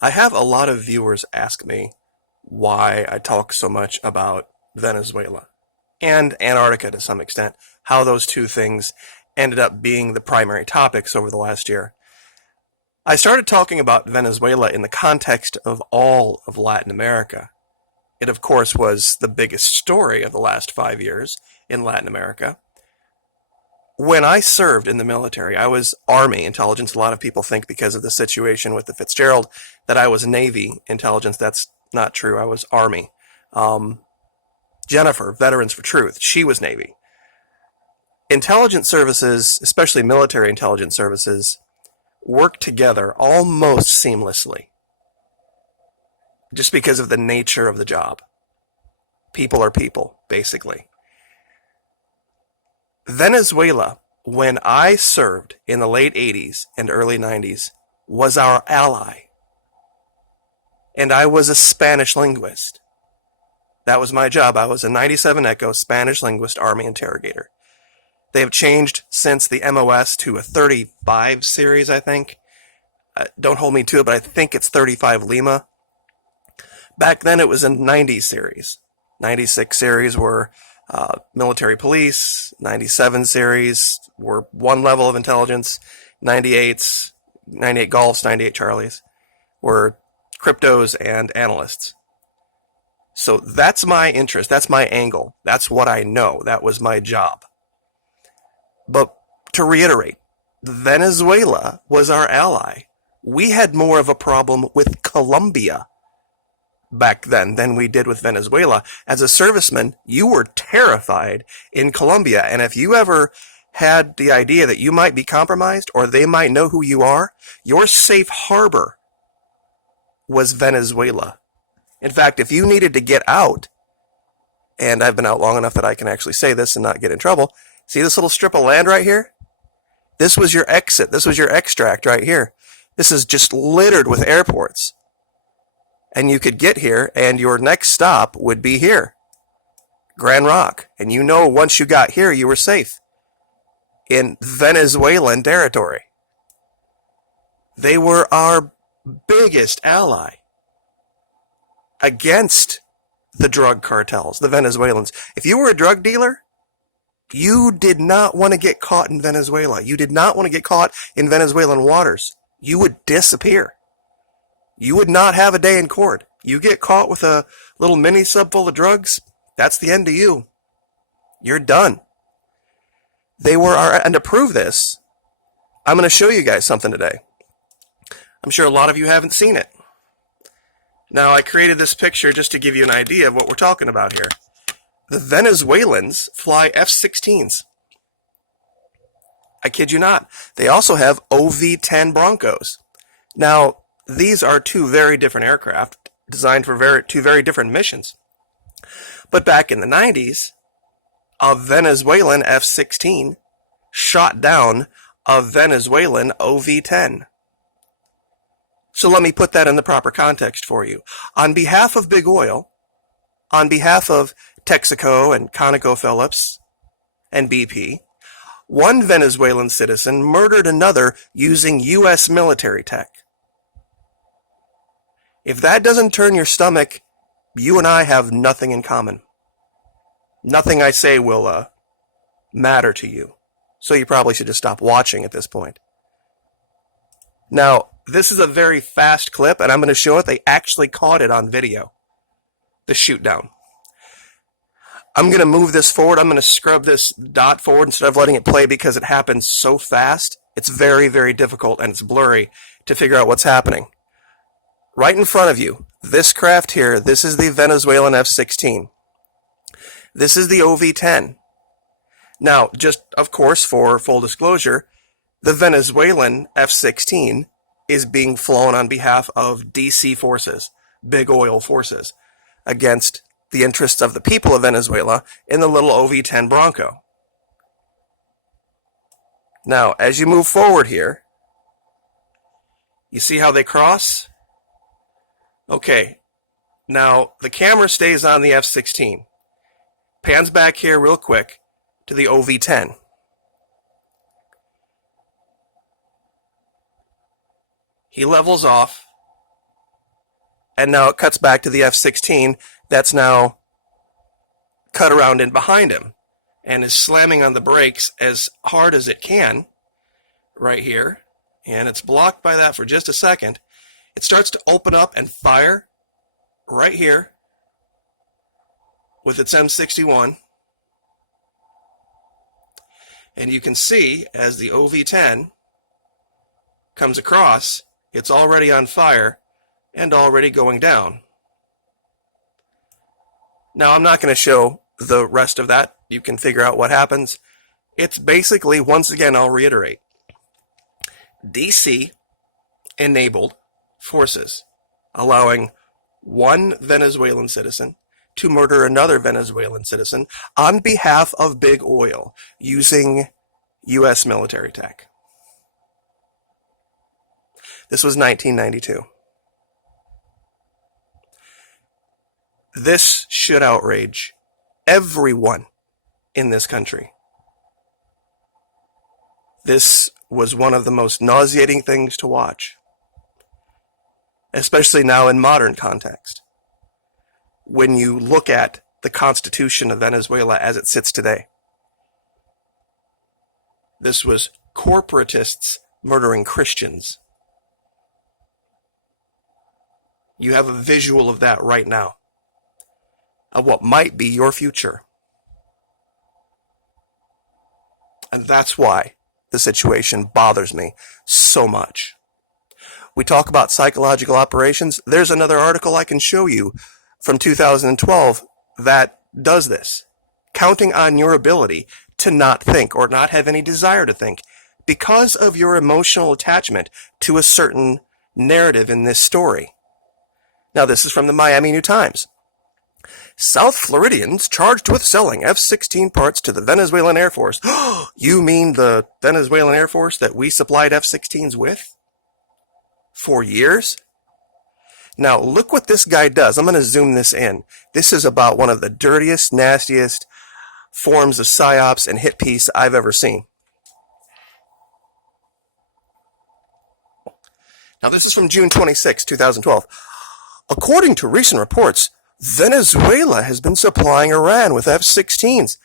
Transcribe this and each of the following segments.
I have a lot of viewers ask me why I talk so much about Venezuela and Antarctica to some extent, how those two things ended up being the primary topics over the last year. I started talking about Venezuela in the context of all of Latin America. It, of course, was the biggest story of the last 5 years in Latin America. When I served in the military, I was Army intelligence. A lot of people think because of the situation with the Fitzgerald that I was Navy intelligence. That's not true. I was Army. Um, Jennifer, Veterans for Truth, she was Navy. Intelligence services, especially military intelligence services, work together almost seamlessly just because of the nature of the job. People are people, basically. Venezuela, when I served in the late 80s and early 90s, was our ally. And I was a Spanish linguist. That was my job. I was a 97 Echo Spanish linguist Army interrogator. They have changed since the MOS to a 35 series, I think. Don't hold me to it, but I think it's 35 Lima. Back then it was a 90 series. 96 series were military police, 97 series were one level of intelligence, 98s, 98 Golfs, 98 Charlies were cryptos and analysts. So that's my interest, that's my angle, that's what I know, that was my job. But to reiterate, Venezuela was our ally. We had more of a problem with Colombia back then than we did with Venezuela. As a serviceman, you were terrified in Colombia, and if you ever had the idea that you might be compromised or they might know who you are, your safe harbor was Venezuela. In fact, if you needed to get out, and I've been out long enough that I can actually say this and not get in trouble, see this little strip of land right here? This was your exit. This was your extract right here. This is just littered with airports. And you could get here, and your next stop would be here, Grand Rock. And you know once you got here, you were safe in Venezuelan territory. They were our biggest ally against the drug cartels, the Venezuelans. If you were a drug dealer, you did not want to get caught in Venezuela. You did not want to get caught in Venezuelan waters. You would disappear. You would not have a day in court. You get caught with a little mini sub full of drugs, that's the end of you. You're done. They were our, and to prove this, I'm going to show you guys something today. I'm sure a lot of you haven't seen it. Now, I created this picture just to give you an idea of what we're talking about here. The Venezuelans fly F-16's. I kid you not. They also have OV-10 Broncos. Now, these are two very different aircraft designed for two very different missions. But back in the 90s, a Venezuelan F-16 shot down a Venezuelan OV-10. So let me put that in the proper context for you. On behalf of Big Oil, on behalf of Texaco and ConocoPhillips and BP, one Venezuelan citizen murdered another using U.S. military tech. If that doesn't turn your stomach, you and I have nothing in common. Nothing I say will matter to you. So you probably should just stop watching at this point. Now, this is a very fast clip, and I'm going to show it. They actually caught it on video. The shoot down. I'm going to move this forward. I'm going to scrub this dot forward instead of letting it play because it happens so fast. It's very, very difficult, and it's blurry to figure out what's happening. Right in front of you, this craft here, this is the Venezuelan F-16. This is the OV-10. Now, just, of course, for full disclosure, the Venezuelan F-16 is being flown on behalf of DC forces, big oil forces, against the interests of the people of Venezuela in the little OV-10 Bronco. Now, as you move forward here, you see how they cross? Okay, now the camera stays on the F-16. Pans back here real quick to the OV-10. He levels off. And now it cuts back to the F-16 that's now cut around in behind him and is slamming on the brakes as hard as it can right here. And it's blocked by that for just a second. It starts to open up and fire right here with its M61. And you can see as the OV-10 comes across, it's already on fire and already going down. Now, I'm not going to show the rest of that. You can figure out what happens. It's basically, once again, I'll reiterate, DC enabled forces, allowing one Venezuelan citizen to murder another Venezuelan citizen on behalf of big oil using U.S. military tech. This was 1992. This should outrage everyone in this country. This was one of the most nauseating things to watch, especially now in modern context. When you look at the Constitution of Venezuela as it sits today, this was corporatists murdering Christians. You have a visual of that right now, of what might be your future. And that's why the situation bothers me so much. We talk about psychological operations. There's another article I can show you from 2012 that does this, counting on your ability to not think or not have any desire to think because of your emotional attachment to a certain narrative in this story. Now, this is from the Miami New Times. South Floridians charged with selling F-16 parts to the Venezuelan Air Force. You mean the Venezuelan Air Force that we supplied F-16s with? For years? Now, look what this guy does. I'm going to zoom this in. This is about one of the dirtiest, nastiest forms of psyops and hit piece I've ever seen. Now, this is from June 26, 2012. According to recent reports, Venezuela has been supplying Iran with F-16s.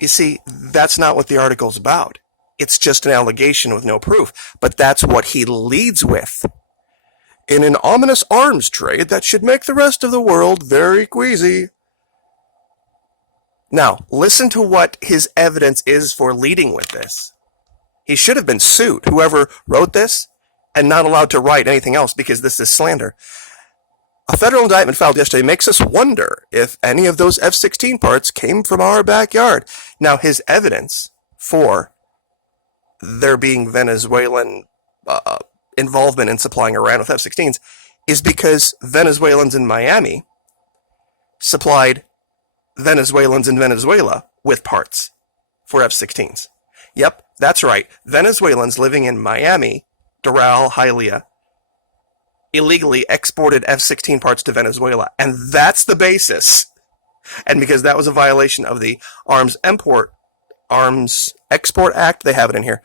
You see, that's not what the article's about. It's just an allegation with no proof, but that's what he leads with. In an ominous arms trade that should make the rest of the world very queasy. Now, listen to what his evidence is for leading with this. He should have been sued, whoever wrote this, and not allowed to write anything else because this is slander. A federal indictment filed yesterday makes us wonder if any of those F-16 parts came from our backyard. Now, his evidence for there being Venezuelan involvement in supplying Iran with F-16s is because Venezuelans in Miami supplied Venezuelans in Venezuela with parts for F-16s. Yep, that's right. Venezuelans living in Miami, Doral, Hialeah, illegally exported F-16 parts to Venezuela. And that's the basis. And because that was a violation of the Arms Export Act, they have it in here.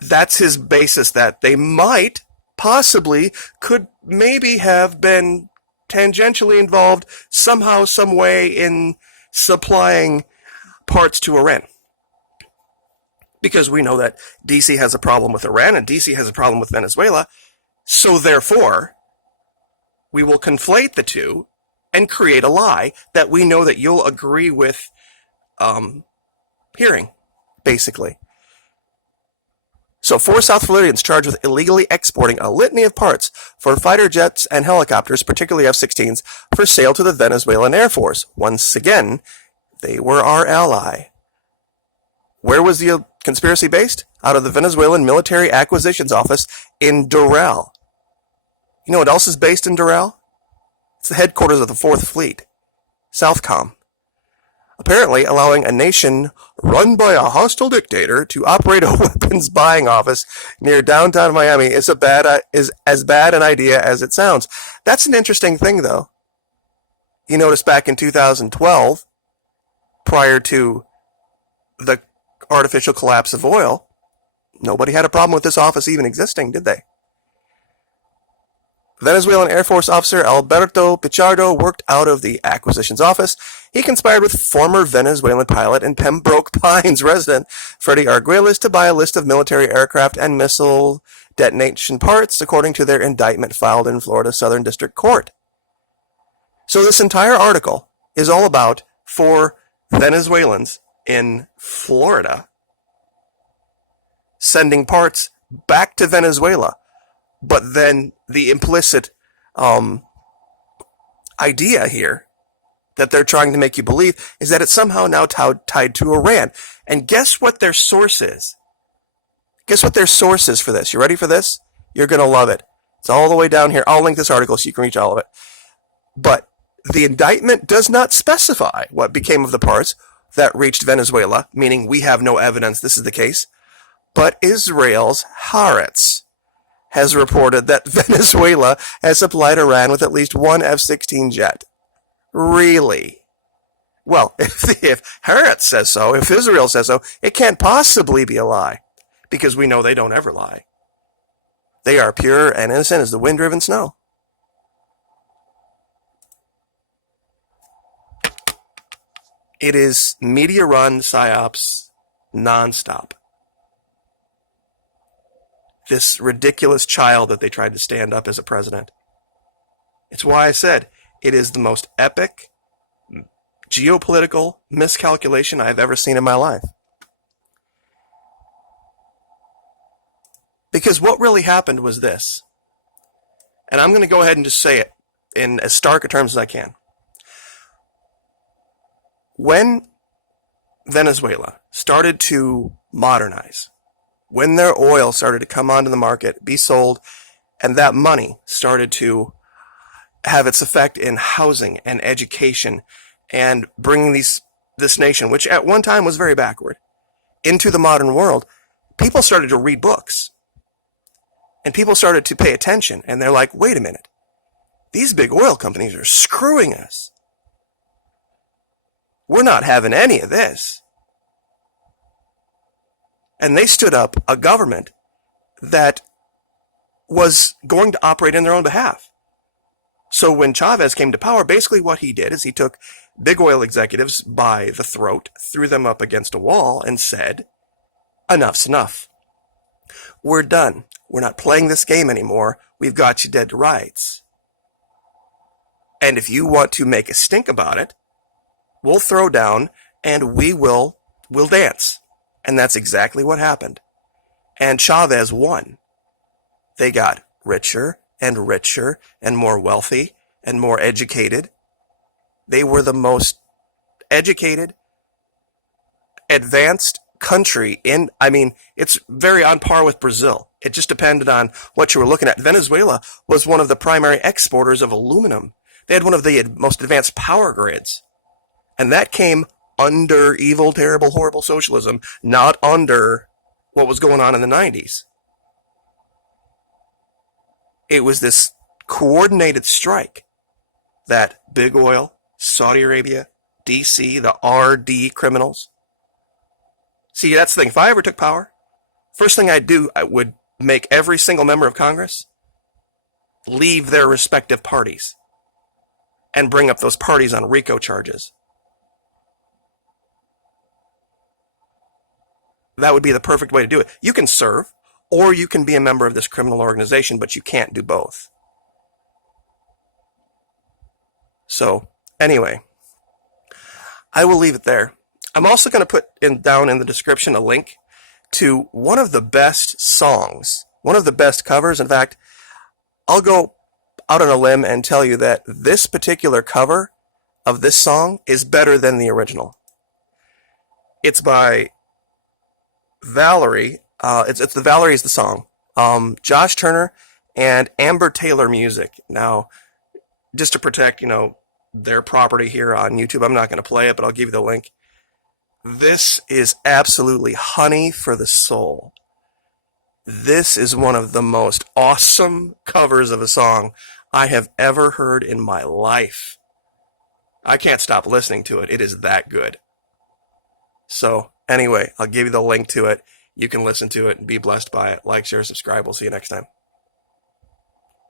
That's his basis that they might, possibly, could maybe have been tangentially involved somehow, some way in supplying parts to Iran. Because we know that DC has a problem with Iran and DC has a problem with Venezuela. So therefore, we will conflate the two and create a lie that we know that you'll agree with hearing, basically. So 4 South Floridians charged with illegally exporting a litany of parts for fighter jets and helicopters, particularly F-16s, for sale to the Venezuelan Air Force. Once again, they were our ally. Where was the conspiracy based? Out of the Venezuelan Military Acquisitions Office in Doral. You know what else is based in Doral? It's the headquarters of the 4th Fleet, Southcom. Apparently, allowing a nation run by a hostile dictator to operate a weapons buying office near downtown Miami is as bad an idea as it sounds. That's an interesting thing, though. You notice back in 2012, prior to the artificial collapse of oil, nobody had a problem with this office even existing, did they? Venezuelan Air Force officer Alberto Pichardo worked out of the acquisitions office. He conspired with former Venezuelan pilot and Pembroke Pines resident Freddie Arguelles to buy a list of military aircraft and missile detonation parts, according to their indictment filed in Florida Southern District Court. So this entire article is all about 4 Venezuelans in Florida sending parts back to Venezuela. But then the implicit idea here that they're trying to make you believe is that it's somehow now tied to Iran. And guess what their source is? Guess what their source is for this? You ready for this? You're going to love it. It's all the way down here. I'll link this article so you can reach all of it. But the indictment does not specify what became of the parts that reached Venezuela, meaning we have no evidence this is the case. But Israel's Haaretz has reported that Venezuela has supplied Iran with at least one F-16 jet. Really? Well, if Haaretz says so, if Israel says so, it can't possibly be a lie, because we know they don't ever lie. They are pure and innocent as the wind-driven snow. It is media-run psyops nonstop. This ridiculous child that they tried to stand up as a president. It's why I said it is the most epic geopolitical miscalculation I've ever seen in my life. Because what really happened was this, and I'm going to go ahead and just say it in as stark a terms as I can. When Venezuela started to modernize, when their oil started to come onto the market, be sold, and that money started to have its effect in housing and education and bringing this nation, which at one time was very backward, into the modern world, people started to read books. And people started to pay attention, and they're like, wait a minute, these big oil companies are screwing us. We're not having any of this. And they stood up a government that was going to operate in their own behalf. So when Chavez came to power, basically what he did is he took big oil executives by the throat, threw them up against a wall, and said, enough's enough. We're done. We're not playing this game anymore. We've got you dead to rights. And if you want to make a stink about it, we'll throw down and we'll dance. And that's exactly what happened. And Chavez won. They got richer and richer and more wealthy and more educated. They were the most educated, advanced country it's very on par with Brazil. It just depended on what you were looking at. Venezuela was one of the primary exporters of aluminum. They had one of the most advanced power grids. And that came under evil, terrible, horrible socialism, not under what was going on in the 90s. It was this coordinated strike that big oil, Saudi Arabia, DC, the RD criminals. See, that's the thing. If I ever took power, first thing I'd do, I would make every single member of Congress leave their respective parties and bring up those parties on RICO charges. That would be the perfect way to do it. You can serve, or you can be a member of this criminal organization, but you can't do both. So, anyway, I will leave it there. I'm also going to put down in the description a link to one of the best songs, one of the best covers. In fact, I'll go out on a limb and tell you that this particular cover of this song is better than the original. It's by Valerie. It's the Valerie is the song. Josh Turner and Amber Taylor Music. Now, just to protect, their property here on YouTube, I'm not going to play it, but I'll give you the link. This is absolutely honey for the soul. This is one of the most awesome covers of a song I have ever heard in my life. I can't stop listening to it. It is that good. So, anyway, I'll give you the link to it. You can listen to it and be blessed by it. Like, share, subscribe. We'll see you next time.